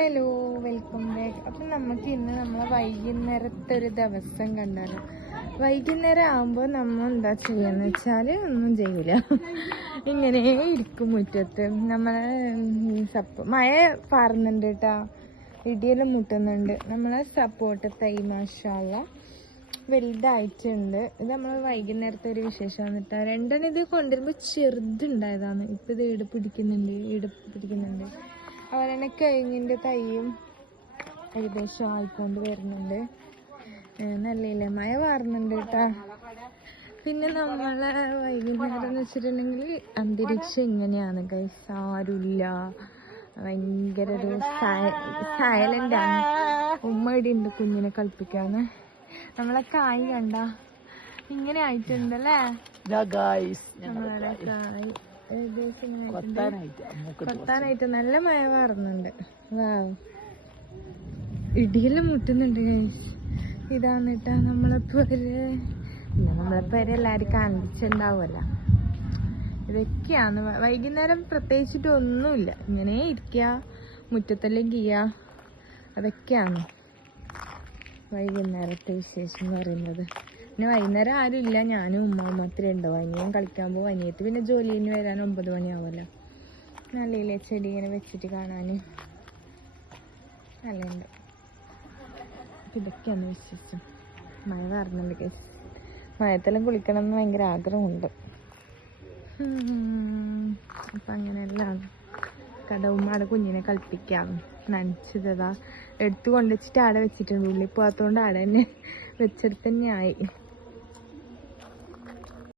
Hello, welcome back. അപ്പം നമുക്ക് ഇന്ന് നമ്മളെ വൈകുന്നേരത്തെ ഒരു ദിവസം കണ്ടാലോ. വൈകുന്നേരം ആകുമ്പോൾ നമ്മൾ എന്താ ചെയ്യാന്ന് വെച്ചാൽ ഒന്നും ചെയ്യില്ല, ഇങ്ങനെ ഇരിക്കും മുറ്റത്ത്. നമ്മളെ മഴ പാറുന്നുണ്ട് കേട്ടോ, ഇടിയെല്ലാം മുട്ടുന്നുണ്ട്. നമ്മളെ സപ്പോർട്ട് തൈ മാഷാഅല്ലാഹ് വലുതായിട്ടുണ്ട്. ഇത് നമ്മൾ വൈകുന്നേരത്തെ ഒരു വിശേഷമാണ് കേട്ടോ. രണ്ടെണ്ണം ഇത് കൊണ്ടുവരുമ്പോൾ ചെറുതുണ്ടായതാണ്. ഇപ്പം ഇത് ഈട് പിടിക്കുന്നുണ്ട്. അതുപോലെ കഴിഞ്ഞിൻ്റെ തൈയും ഏകദേശം ആയിക്കൊണ്ട് വരുന്നുണ്ട്. നല്ലില്ലേ, മഴ മാറുന്നുണ്ട് കേട്ടാ. പിന്നെ നമ്മളെ വൈകുന്നേരം എന്ന് വെച്ചിട്ടുണ്ടെങ്കിൽ അന്തരീക്ഷം ഇങ്ങനെയാണ് ഗൈസ്, ആരുമില്ല, ഭയങ്കര ഒരു സൈലൻ്റാണ്. ഉമ്മ ഇവിടെ ഉണ്ട് കുഞ്ഞിനെ കളിപ്പിക്കാന്ന്. നമ്മളെ കായ് കണ്ട ഇങ്ങനെ ആയിട്ടുണ്ടല്ലേ, നമ്മളെ കായ് കൊത്താനായിട്ട് നല്ല മഴ മാറുന്നുണ്ട്. ഇടിയെല്ലാം മുട്ടുന്നുണ്ട് ഗൈസ്. ഇതാണ് കേട്ടാ നമ്മളെ പേര് എല്ലാരും കാണിച്ചിട്ടുണ്ടാവുമല്ല. ഇതൊക്കെയാണ് വൈകുന്നേരം, പ്രത്യേകിച്ചിട്ട് ഒന്നുമില്ല, ഇങ്ങനെ ഇരിക്കുക, മുറ്റത്തെല്ലാം ചെയ്യുക, അതൊക്കെയാണ് വൈകുന്നേരത്തെ വിശേഷം എന്ന് പറയുന്നത്. പിന്നെ വൈകുന്നേരം ആരും ഇല്ല, ഞാനും ഉമ്മാവും മാത്രമേ ഉണ്ടാവും. അനിയൻ കളിക്കാൻ പോകും, അനിയത്ത് പിന്നെ ജോലി കഴിഞ്ഞ് വരാൻ 9 മണിയാവുമല്ലോ. നല്ലയില്ലേ ചെടി ഇങ്ങനെ വെച്ചിട്ട് കാണാൻ നല്ലുണ്ട്. ഇതൊക്കെയാണ് വിശേഷം. മഴ പറഞ്ഞുണ്ട് കേസ്, മഴത്തെല്ലാം കുളിക്കണം എന്ന് ഭയങ്കര ആഗ്രഹമുണ്ട്. അപ്പം അങ്ങനെയെല്ലാം കടവുമ്മാടെ കുഞ്ഞിനെ കളിപ്പിക്കാം. നനച്ചതാ എടുത്തു കൊണ്ടുവച്ചിട്ട് ആടെ വെച്ചിട്ടുണ്ട്. ഉള്ളിൽ പോകാത്തതുകൊണ്ട് ആടെ തന്നെ വെച്ചെടുത്ത് തന്നെ ആയി.